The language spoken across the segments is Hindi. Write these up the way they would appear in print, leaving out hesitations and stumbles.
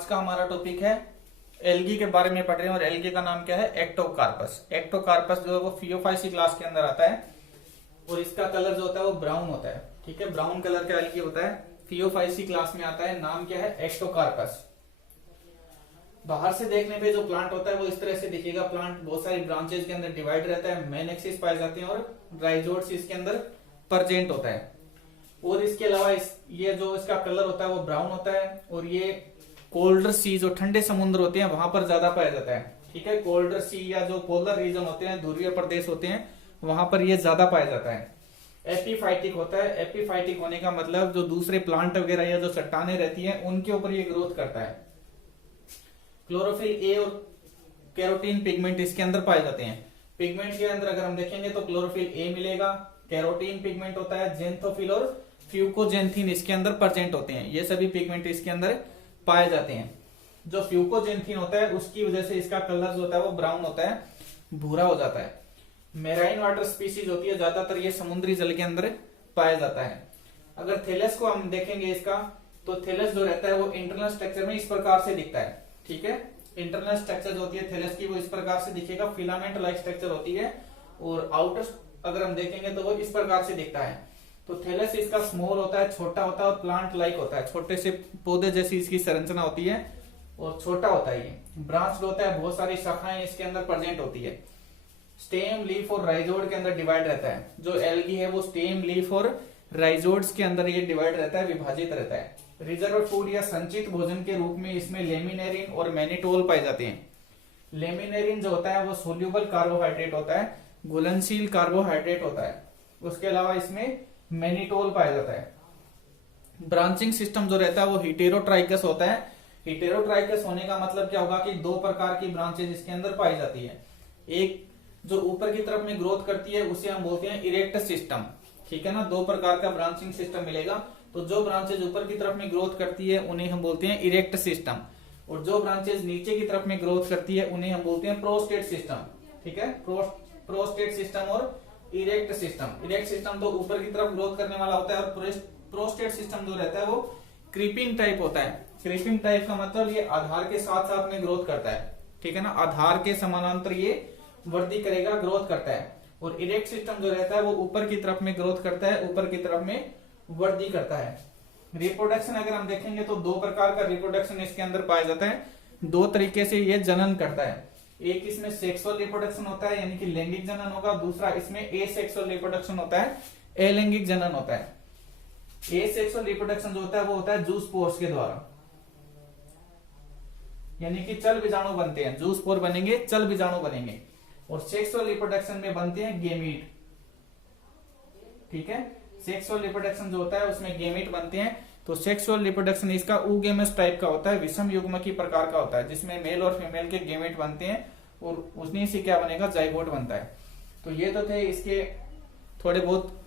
आज का हमारा टॉपिक है एल्गी के बारे में पढ़ रहे हैं और एल्गी का नाम क्या है? एक्टोकार्पस। एक्टोकार्पस जो है वो फियोफाइसी क्लास के अंदर आता है और इसका कलर जो होता है वो ब्राउन होता है। ठीक है, ब्राउन कलर का एल्गी होता है, फियोफाइसी क्लास में आता है। नाम क्या है? एक्टोकार्पस। बाहर से देखने पे जो प्लांट होता है वो इस तरह से दिखेगा। प्लांट बहुत सारी ब्रांचेस के अंदर डिवाइड रहता है, मेन एक्सिस पाए जाते हैं और राइजोइड्स इसके अंदर प्रेजेंट होता है। और इसके अलावा ये जो इसका कलर होता है वो ब्राउन होता है और ये कोल्डर सी जो ठंडे समुद्र होते हैं वहां पर ज्यादा पाया जाता है। ठीक है, कोल्डर सी या जो पोलर रीजन होते हैं, ध्रुवीय प्रदेश होते हैं, वहां पर ये ज्यादा पाया जाता है। एपीफाइटिक होता है। एपीफाइटिक होने का मतलब जो दूसरे प्लांट वगैरह या जो चट्टाने रहती हैं उनके ऊपर ये ग्रोथ करता है। क्लोरोफिल ए और कैरोटीन पिगमेंट इसके अंदर पाए जाते हैं। पिगमेंट के अंदर अगर हम देखेंगे तो क्लोरोफिल ए मिलेगा, कैरोटीन पिगमेंट होता है, जेंथोफिल और फ्यूकोजेंथिन इसके अंदर प्रेजेंट होते हैं। ये सभी पिगमेंट इसके अंदर पाए जाते हैं। जो फ्यूकोजेंथिन होता है उसकी वजह से इसका कलर जो होता है वो ब्राउन होता है, भूरा हो जाता है। मेराइन वाटर स्पीसीज होती है, ज्यादातर ये समुद्री जल के अंदर पाया जाता है। अगर थैलस को हम देखेंगे इसका, तो थैलस जो रहता है वो इंटरनल स्ट्रक्चर में इस प्रकार से दिखता है। ठीक है, इंटरनल स्ट्रक्चर जो होती है थैलस की वो इस प्रकार से दिखेगा, फिलामेंट लाइक स्ट्रक्चर होती है। और आउटर अगर हम देखेंगे तो वो इस प्रकार से दिखता है। तो थैलस इसका स्मॉल होता है, छोटा होता है और प्लांट लाइक होता है, छोटे से पौधे जैसी इसकी संरचना होती है और छोटा होता है। ये ब्रांच होता है, बहुत सारी शाखाएं इसके अंदर प्रेजेंट होती है। स्टेम, लीफ और राइजोड के अंदर डिवाइड रहता है। जो एल्गी है वो स्टेम, लीफ और राइजोड्स के अंदर ये डिवाइड रहता है, विभाजित रहता है। रिजर्व फूड या संचित भोजन के रूप में इसमें लेमिनेरिन और मैनिटोल पाए जाते हैं। लेमिनेरिन जो होता है वो सोल्यूबल कार्बोहाइड्रेट होता है, घुलनशील कार्बोहाइड्रेट होता है। उसके अलावा इसमें मैनिटोल पाया जाता है। ब्रांचिंग सिस्टम जो रहता है वो हिटेरोट्राइकस होता है। हिटेरोट्राइकस होने का मतलब क्या होगा कि दो प्रकार की ब्रांचेज इसके अंदर पाई जाती है। एक जो ऊपर की तरफ में ग्रोथ करती है उसे हम बोलते हैं इरेक्ट सिस्टम। ठीक है ना, दो प्रकार का ब्रांचिंग सिस्टम मिलेगा। तो जो ब्रांचेज ऊपर की तरफ में ग्रोथ करती है उन्हें हम बोलते हैं इरेक्ट सिस्टम, और जो ब्रांचेज नीचे की तरफ में ग्रोथ करती है उन्हें हम बोलते हैं प्रोस्टेट सिस्टम। ठीक है, प्रोस्टेट सिस्टम और इरेक्ट सिस्टम। इरेक्ट सिस्टम तो ऊपर की तरफ ग्रोथ करने वाला होता है और प्रोस्टेट सिस्टम जो रहता है वो क्रीपिंग टाइप होता है। क्रीपिंग टाइप का मतलब ये आधार के साथ साथ में ग्रोथ करता है। ठीक है ना, आधार के समानांतर ये वृद्धि करेगा, ग्रोथ करता है। और इरेक्ट सिस्टम जो रहता है वो ऊपर की तरफ में ग्रोथ करता है, ऊपर की तरफ में वृद्धि करता है। रिप्रोडक्शन अगर हम देखेंगे तो दो प्रकार का रिप्रोडक्शन इसके अंदर पाया जाता है। दो तरीके से ये जनन करता है। एक इसमें सेक्सुअल रिप्रोडक्शन होता है यानी कि लैंगिक जनन होगा, दूसरा इसमें एसेक्सुअल रिप्रोडक्शन होता है, अलैंगिक जनन होता है। एसेक्सुअल रिप्रोडक्शन जो होता है वो होता है जूस्पोर्स के द्वारा, यानी कि चल बीजाणु बनते हैं, जूस्पोर बनेंगे, चल बीजाणु बनेंगे। और सेक्सुअल रिप्रोडक्शन में बनते हैं गेमीट। ठीक है, सेक्सुअल रिप्रोडक्शन जो होता है उसमें गेमीट बनते हैं। तो सेक्सुअल रिप्रोडक्शन इसका ऊगेमस टाइप का होता है, विषम युग्मकी प्रकार का होता है, जिसमें मेल और फीमेल के गेमेट बनते हैं और उन्हीं से क्या बनेगा? जाइगोट बनता है। तो ये तो थे इसके थोड़े बहुत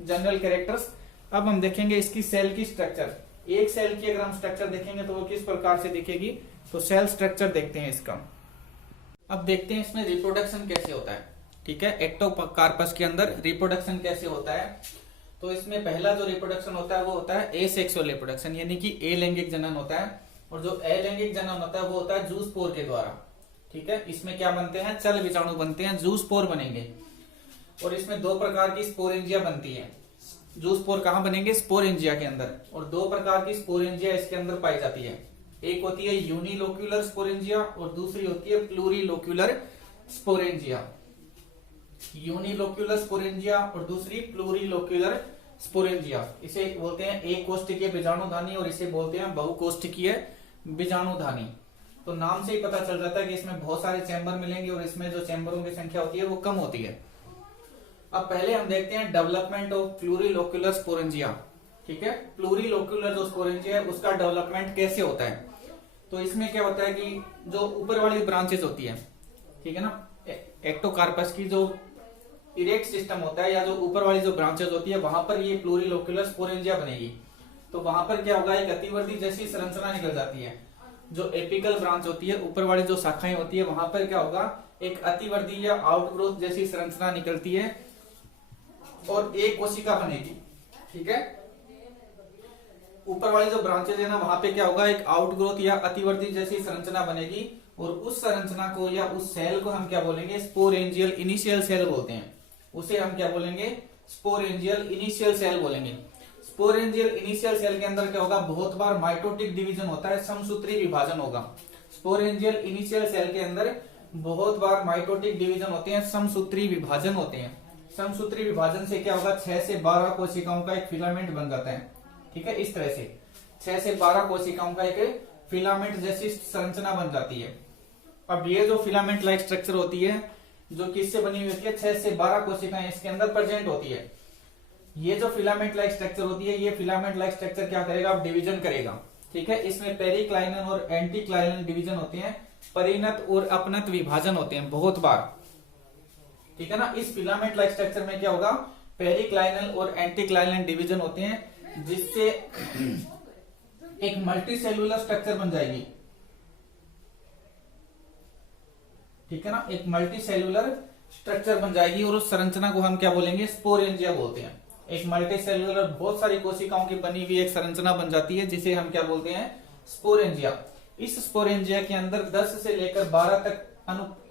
जनरल कैरेक्टर्स। अब हम देखेंगे इसकी सेल की स्ट्रक्चर। एक सेल की अगर हम स्ट्रक्चर देखेंगे तो वो किस प्रकार से दिखेगी, तो सेल स्ट्रक्चर देखते हैं इसका। अब देखते हैं इसमें रिप्रोडक्शन कैसे होता है। ठीक है, एक्टोकार्पस के अंदर रिप्रोडक्शन कैसे होता है। तो इसमें पहला जो रिप्रोडक्शन होता है वो होता है एसेक्सुअल रिप्रोडक्शन, यानी कि अलैंगिक जनन होता है। और जो अलैंगिक जनन होता है वो होता है जूस्पोर के द्वारा। ठीक है, इसमें क्या बनते हैं? चल बीजाणु बनते हैं, जूस्पोर बनेंगे। और इसमें दो प्रकार की स्पोरेंजिया बनती है। जूस्पोर कहाँ बनेंगे? स्पोरेंजिया के अंदर। और दो प्रकार की स्पोरेंजिया इसके अंदर पाई जाती है। एक होती है यूनिलोक्यूलर स्पोरेंजिया और दूसरी होती है प्लूरिलोक्यूलर स्पोरेंजिया। यूनिलोक्यूलर स्पोरेंजिया और दूसरी प्लूरिलोक्यूलर स्पोरेंजिया। इसे बोलते हैं एक कोष्ठकीय बीजाणुधानी और इसे बोलते हैं बहुकोष्ठकीय बीजाणुधानी। तो नाम से ही पता चल जाता है कि इसमें बहुत सारे चैम्बर मिलेंगे और इसमें जो चैम्बरों की संख्या होती है वो कम होती है। अब पहले हम देखते हैं डेवलपमेंट ऑफ प्लूरिलोक्यूलर स्पोरेंजिया। ठीक है, प्लूरिलोक्यूलर जो स्पोरेंजिया है उसका डेवलपमेंट कैसे होता है। तो इसमें क्या होता है कि जो ऊपर वाली ब्रांचेस होती है, ठीक है ना, एक्टोकार्पस की जो इरेक्ट सिस्टम होता है या जो ऊपर वाली जो ब्रांचेस होती है वहां पर ये प्लूरिलोक्यूलर स्पोरेंजिया बनेगी। तो वहां पर क्या होगा? एक अतिवर्धी जैसी संरचना निकल जाती है। जो एपिकल ब्रांच होती है, ऊपर वाली जो शाखाएं होती है, वहां पर क्या होगा? एक अतिवर्धी या आउटग्रोथ जैसी संरचना निकलती है और एक कोशिका बनेगी। ठीक है, ऊपर वाली जो ब्रांचेज है ना, वहां पे क्या होगा, एक आउटग्रोथ या अतिवृद्धि जैसी संरचना बनेगी, और उस संरचना को या उस सेल को हम क्या बोलेंगे, स्पोरेंजियल इनिशियल सेल बोलते हैं। उसे हम क्या बोलेंगे, स्पोरेंजियल इनिशियल सेल बोलेंगे। स्पोरेंजियल इनिशियल सेल के अंदर क्या होगा, बहुत बार माइटोटिक डिवीजन होता है, समसूत्री विभाजन होगा। स्पोरेंजियल इनिशियल सेल के अंदर बहुत बार माइटोटिक डिवीजन होते हैं, समसूत्री विभाजन होते हैं। समसूत्री विभाजन से क्या होगा, 6 से 12 कोशिकाओं का एक फिलामेंट बन जाता है। ठीक है, इस तरह से 6 से 12 कोशिकाओं का एक फिलामेंट जैसी संरचना बन जाती है। अब ये जो फिलामेंट लाइक स्ट्रक्चर होती है, जो किससे बनी हुई होती है, 6 से 12 कोशिकाएं इसके अंदर प्रेजेंट होती है। ये जो फिलामेंट लाइक स्ट्रक्चर होती है, ये फिलामेंट लाइक स्ट्रक्चर क्या करेगा, डिवीजन करेगा। ठीक है, इसमें पेरिक्लाइनल और एंटीक्लाइनल डिवीजन होते हैं, परिणत और अपनत विभाजन होते हैं बहुत बार। ठीक है ना, इस फिलामेंट लाइक स्ट्रक्चर में क्या होगा, पेरिक्लाइनल और एंटीक्लाइनल डिवीजन होते हैं, जिससे एक मल्टीसेलुलर स्ट्रक्चर बन जाएगी। ठीक है ना, एक मल्टीसेलुलर स्ट्रक्चर बन जाएगी, और उस संरचना को हम क्या बोलेंगे, स्पोरेंजिया बोलते हैं। एक मल्टीसेलुलर बहुत सारी कोशिकाओं की बनी हुई एक संरचना बन जाती है, जिसे हम क्या बोलते हैं, स्पोरेंजिया। इस स्पोरेंजिया के अंदर 10 से लेकर 12 तक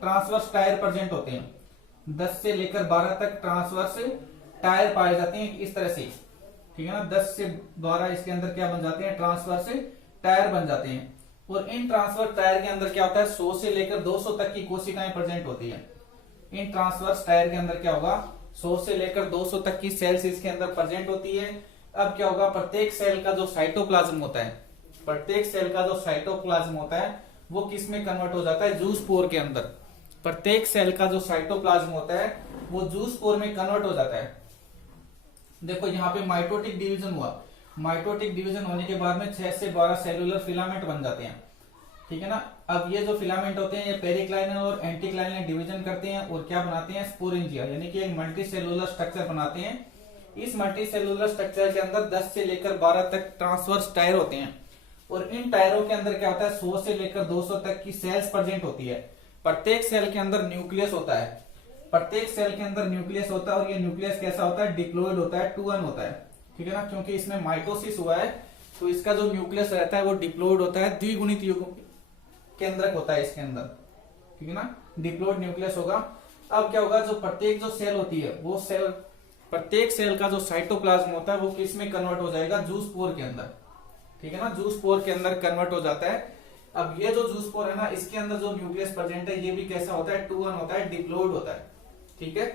ट्रांसवर्स टायर प्रेजेंट होते हैं। 10 से लेकर 12 तक ट्रांसवर्स टायर पाए जाते हैं, इस तरह से। ठीक है ना, 10 से 12 इसके अंदर क्या बन जाते हैं, ट्रांसवर्स टायर बन जाते हैं। और इन ट्रांसवर्स टायर के अंदर क्या होता है, 100 से लेकर 200 तक की कोशिकाएं प्रेजेंट होती है। इन ट्रांसवर्स टायर के अंदर क्या होगा, 100 से लेकर 200 तक की सेल्स इसके अंदर प्रेजेंट होती है। अब क्या होगा, प्रत्येक सेल का जो साइटोप्लाज्म होता है, प्रत्येक सेल का जो साइटोप्लाज्म होता है वो किस में कन्वर्ट हो जाता है, जूस्पोर के अंदर। प्रत्येक सेल का जो साइटोप्लाज्म होता है वो जूस्पोर में कन्वर्ट हो जाता है। देखो यहाँ पे माइटोटिक डिवीजन हुआ, माइटोटिक डिवीजन होने के बाद में 6 से 12 सेलुलर फिलामेंट बन जाते हैं। ठीक है ना, अब ये जो फिलामेंट होते हैं ये पेरिक्लाइनल और एंटीक्लाइनल डिवीजन करते हैं और क्या बनाते हैं, स्पोरेंजिया, यानी कि एक मल्टीसेलुलर स्ट्रक्चर बनाते हैं। इस मल्टीसेलुलर स्ट्रक्चर के अंदर 10 से लेकर 12 तक ट्रांसवर्स टायर होते हैं, और इन टायरों के अंदर क्या होता है, 100 से लेकर 200 तक की सेल्स प्रेजेंट होती है। प्रत्येक सेल के अंदर न्यूक्लियस होता है, प्रत्येक सेल के अंदर न्यूक्लियस होता है, और ये न्यूक्लियस कैसा होता है, डिप्लॉयड होता है, 2n होता है। ठीक है ना, क्योंकि इसमें माइटोसिस हुआ है, तो इसका जो न्यूक्लियस रहता है वो डिप्लॉयड होता है, द्विगुणित युग्म केंद्रक होता है इसके अंदर। ठीक है ना, डिप्लॉयड न्यूक्लियस होगा। अब क्या होगा, जो प्रत्येक जो सेल होती है वो सेल, प्रत्येक सेल का जो साइटोप्लाज्म होता है वो किस में कन्वर्ट हो जाएगा, जूस्पोर के अंदर। ठीक है ना, जूस्पोर के अंदर कन्वर्ट हो जाता है। अब ये जो जूस्पोर है ना, इसके अंदर जो न्यूक्लियस प्रेजेंट है ये भी कैसा होता है, 2n होता है, डिप्लॉयड होता है। ठीक है,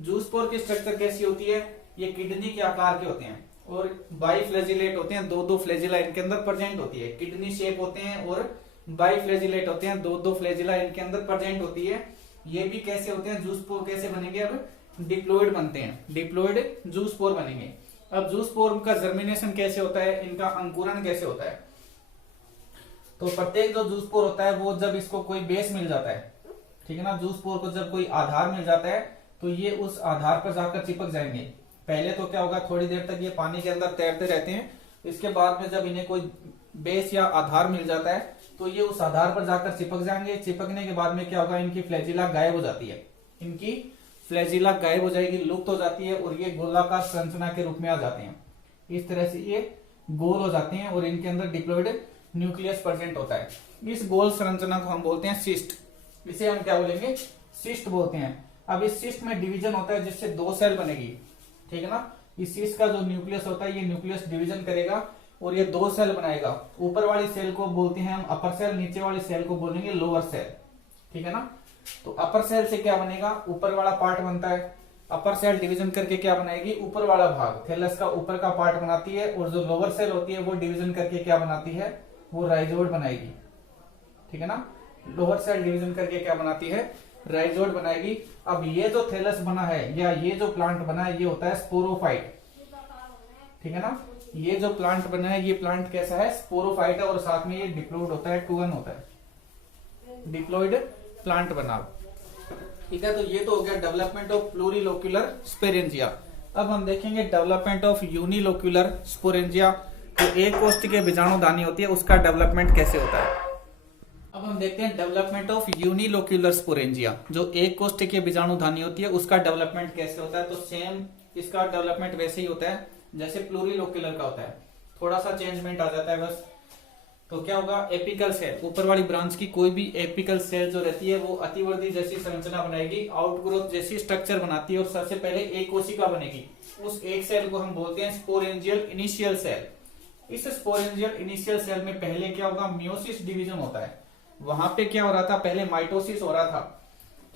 जूस्पोर की स्ट्रक्चर कैसी होती है, ये किडनी के आकार के होते हैं, और बाइफ्लैजिलेट होते हैं, 2-2 फ्लैजिला इनके अंदर प्रेजेंट होती है। किडनी शेप होते हैं और बाइफ्लैजिलेट होते हैं, 2-2 फ्लैजिला इनके अंदर प्रेजेंट होती है। ये भी कैसे होते हैं, जूस्पोर कैसे बनेंगे, अब डिप्लॉयड बनते हैं, डिप्लॉयड जूस्पोर बनेंगे। अब जूस्पोर का जर्मिनेशन कैसे होता है, इनका अंकुरण कैसे होता है, तो प्रत्येक जो जूस्पोर होता है वो जब इसको कोई बेस मिल जाता है, ठीक है ना, जूस्पोर को जब कोई आधार मिल जाता है तो ये उस आधार पर जाकर चिपक जाएंगे। पहले तो क्या होगा, थोड़ी देर तक ये पानी के अंदर तैरते रहते हैं, इसके बाद में जब इन्हें कोई बेस या आधार मिल जाता है तो ये उस आधार पर जाकर चिपक जाएंगे। चिपकने के बाद में क्या होगा, इनकी फ्लैजिला गायब हो जाती है, इनकी फ्लैजिला गायब हो जाएगी, लुप्त हो जाती है, और ये गोलाकार संरचना के रूप में आ जाते हैं। इस तरह से ये गोल हो जाते हैं और इनके अंदर डिप्लॉयड न्यूक्लियस प्रेजेंट होता है। इस गोल संरचना को हम बोलते हैं सिस्ट, इसे हम क्या बोलेंगे, सिस्ट बोलते हैं। अब इस सिस्ट में डिवीजन होता है जिससे 2 सेल बनेगी। ठीक है ना, इस सिस्ट का जो न्यूक्लियस होता है ये न्यूक्लियस डिवीजन करेगा और ये 2 सेल बनाएगा। ऊपर वाली सेल को बोलते हैं हम अपर सेल, नीचे वाली सेल को बोलेंगे लोअर सेल। ठीक है ना, तो अपर सेल से क्या बनेगा, ऊपर वाला पार्ट बनता है। अपर सेल डिवीजन करके क्या बनाएगी, ऊपर वाला भाग, थैलस का ऊपर का पार्ट बनाती है, और जो लोअर सेल होती है वो डिवीजन करके क्या बनाती है, वो राइजोइड बनाएगी। ठीक है ना, लोअर सेल डिवीजन करके क्या बनाती है, राइजोइड बनाएगी। अब ये जो थैलस बना है या ये जो प्लांट बना है ये होता है स्पोरोफाइट। ठीक है ना, ये जो प्लांट बना है ये प्लांट कैसा है, स्पोरोफाइट है, और साथ में ये डिप्लॉयड होता है, 2n होता है, डिप्लॉयड प्लांट बना। ठीक है, तो ये तो हो गया डेवलपमेंट ऑफ प्लूरिलोक्यूलर स्पोरेंजिया। अब हम देखेंगे डेवलपमेंट ऑफ यूनिलोक्यूलर स्पोरेंजिया। तो एक कोष्ठ के बीजाणुधानी होती है उसका डेवलपमेंट कैसे होता है। अब हम देखते हैं डेवलपमेंट ऑफ यूनिलोक्यूलर स्पोरेंजिया। जो एक कोष्ठ के बीजाणुधानी होती है उसका डेवलपमेंट कैसे होता है, तो सेम इसका डेवलपमेंट वैसे ही होता है जैसे प्लूरिलोक्यूलर का होता है। थोड़ा सा चेंजमेंट आ जाता है बस। तो क्या होगा, एपिकल सेल, ऊपर वाली ब्रांच की कोई भी एपिकल सेल जो रहती है वो अतिवर्धी जैसी संरचना बनाएगी, आउटग्रोथ जैसी स्ट्रक्चर बनाती है और सबसे पहले एक कोशिका बनेगी। उस एक सेल को हम बोलते हैं स्पोरेंजियल इनिशियल सेल। इस स्पोरेंजियल इनिशियल सेल में पहले क्या होगा, मियोसिस डिवीजन होता है। वहां पे क्या हो रहा था, पहले माइटोसिस हो रहा था,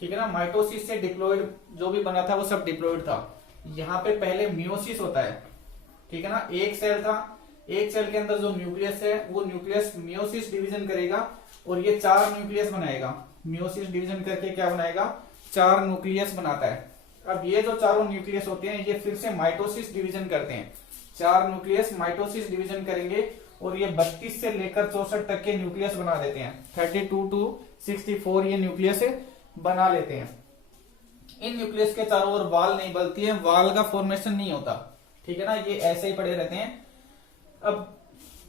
ठीक है ना। माइटोसिस से डिप्लॉइड जो भी बना था वो सब डिप्लॉइड था। यहाँ पे पहले मियोसिस होता है, ठीक है ना। एक सेल था, एक सेल के अंदर जो न्यूक्लियस है वो न्यूक्लियस मियोसिस डिवीजन करेगा और ये 4 न्यूक्लियस बनाएगा। मियोसिस डिवीजन करके क्या बनाएगा, 4 न्यूक्लियस बनाता है। अब ये जो चारों न्यूक्लियस होते हैं ये फिर से माइटोसिस डिवीजन करते हैं। 4 न्यूक्लियस माइटोसिस डिवीजन करेंगे और ये 32 से लेकर 64 तक के न्यूक्लियस बना देते हैं। 32 to 64 ये न्यूक्लियस बना लेते हैं। इन न्यूक्लियस के चारों ओर वाल नहीं बनती है, वाल का फॉर्मेशन नहीं होता, ठीक है ना, ये ऐसे ही पड़े रहते हैं। अब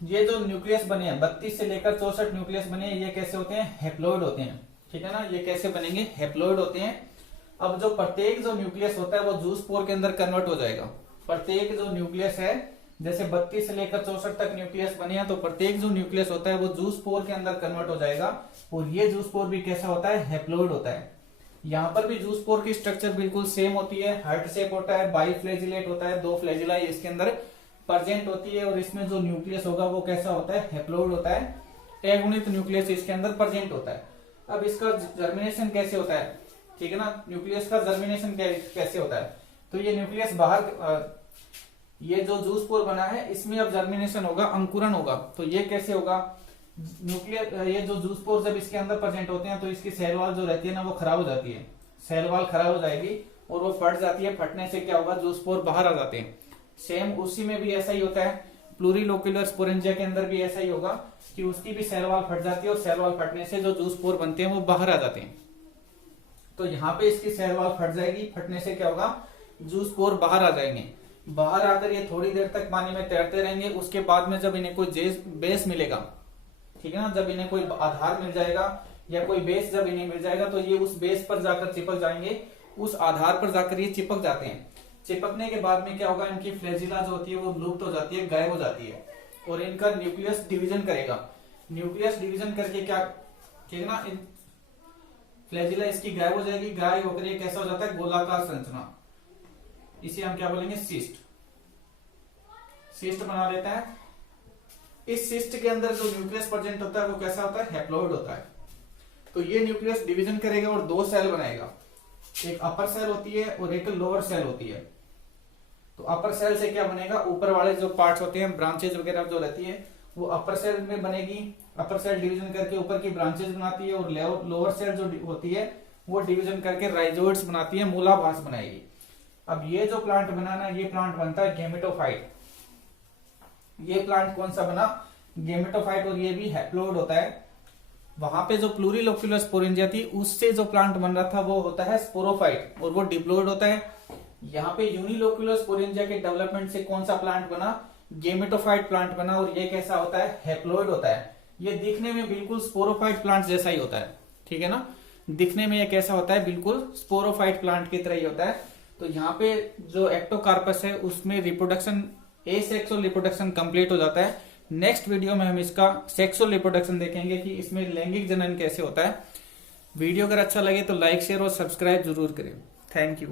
ये जो न्यूक्लियस बने हैं 32 से लेकर 64 न्यूक्लियस बने हैं, ये कैसे होते हैं, हेप्लॉइड होते हैं, ठीक है ना। ये कैसे बनेंगे, हेप्लॉइड होते हैं। अब जो प्रत्येक जो न्यूक्लियस होता है वो जूस्पोर के अंदर कन्वर्ट हो जाएगा। प्रत्येक जो न्यूक्लियस है, जैसे 32 से लेकर 64 तक न्यूक्लियस बने हैं, तो प्रत्येक जो न्यूक्लियस होता है वो जूस्पोर के अंदर कन्वर्ट हो जाएगा। और ये जूस्पोर भी कैसा होता है, हेप्लॉइड होता है। यहाँ पर भी जूस्पोर की स्ट्रक्चर बिल्कुल सेम होती है, हार्ट शेप होता है, बाईफ्लैजिलेट होता है, 2 फ्लैजिला इसके अंदर प्रेजेंट होती है। और इसमें जो न्यूक्लियस होगा वो कैसा होता है, हेप्लॉइड होता है। अगुणित न्यूक्लियस इसके अंदर प्रेजेंट होता है। अब इसका जर्मिनेशन कैसे होता है, ठीक है ना, न्यूक्लियस का जर्मिनेशन कैसे होता है। तो ये न्यूक्लियस बाहर, ये जो जूस्पोर बना है इसमें अब जर्मिनेशन होगा, अंकुरन होगा। तो ये कैसे होगा, न्यूक्लियर, ये जो जूस्पोर जब इसके अंदर प्रेजेंट होते हैं तो इसकी सेल वॉल जो रहती है ना वो खराब हो जाती है, सेल वॉल खराब हो जाएगी और वो फट जाती है। फटने से क्या होगा, जूस्पोर बाहर आ जाते हैं। सेम उसी में भी ऐसा ही होता है, प्लूरिलोक्यूलर स्पोरेंजिया के अंदर भी ऐसा ही होगा कि उसकी भी सेल वॉल फट जाती है और सेल वॉल फटने से जो जूस्पोर बनते हैं वो बाहर आ जाते हैं। तो यहाँ पे इसकी सेल वॉल फट जाएगी, फटने से क्या होगा, जूस्पोर बाहर आ जाएंगे। बाहर आकर ये थोड़ी देर तक पानी में तैरते रहेंगे। उसके बाद में जब इन्हें कोई बेस मिलेगा, ठीक है ना, जब इन्हें कोई आधार मिल जाएगा या कोई बेस जब इन्हें मिल जाएगा तो ये उस बेस पर जाकर चिपक जाएंगे, उस आधार पर जाकर ये चिपक जाते हैं। चिपकने के बाद में क्या होगा, इनकी फ्लैजिला जो होती है वो लुप्त हो जाती है, गायब हो जाती है और इनका न्यूक्लियस डिवीजन करेगा। न्यूक्लियस डिवीजन करके क्या, ठीक है ना, फ्लैजिला इसकी गायब हो जाएगी। गायब होकर ये कैसा हो जाता है, गोलाकार संरचना, इसे हम क्या बोलेंगे, सिस्ट, सिस्ट बना लेता है। इस सिस्ट के अंदर जो न्यूक्लियस प्रेजेंट होता है वो कैसा होता है, हैप्लॉइड होता है। तो ये न्यूक्लियस डिवीजन करेगा और 2 सेल बनाएगा, एक अपर सेल होती है और एक लोअर सेल होती है। तो अपर सेल से क्या बनेगा, ऊपर वाले जो पार्ट्स होते हैं, ब्रांचेज वगैरह जो रहती है वो अपर सेल में बनेगी। अपर सेल डिवीजन करके ऊपर की ब्रांचेज बनाती है और लोअर सेल जो होती है वो डिवीजन करके राइजोइड्स बनाती है, मूलाभास बनाएगी। अब ये जो प्लांट बना ना, ये प्लांट बनता है गेमेटोफाइट। ये प्लांट कौन सा बना, गेमेटोफाइट, और ये भी हैप्लॉइड होता है। वहां पे जो प्लूरिलोक्यूलर स्पोरेंजिया थी उससे जो प्लांट बन रहा था वो होता है स्पोरोफाइट और वो डिप्लॉइड होता है। यहाँ पे यूनिलोक्यूलर स्पोरेंजिया के डेवलपमेंट से कौन सा प्लांट बना, गेमेटोफाइट प्लांट बना और ये कैसा होता है, हैप्लॉइड होता है। ये दिखने में बिल्कुल स्पोरोफाइट प्लांट जैसा ही होता है, ठीक है ना, दिखने में ये कैसा होता है, बिल्कुल स्पोरोफाइट प्लांट की तरह ही होता है। तो यहाँ पे जो एक्टोकार्पस है उसमें रिप्रोडक्शन, एसेक्सुअल रिप्रोडक्शन कंप्लीट हो जाता है। नेक्स्ट वीडियो में हम इसका सेक्सुअल रिप्रोडक्शन देखेंगे कि इसमें लैंगिक जनन कैसे होता है। वीडियो अगर अच्छा लगे तो लाइक, शेयर और सब्सक्राइब जरूर करें। Thank you.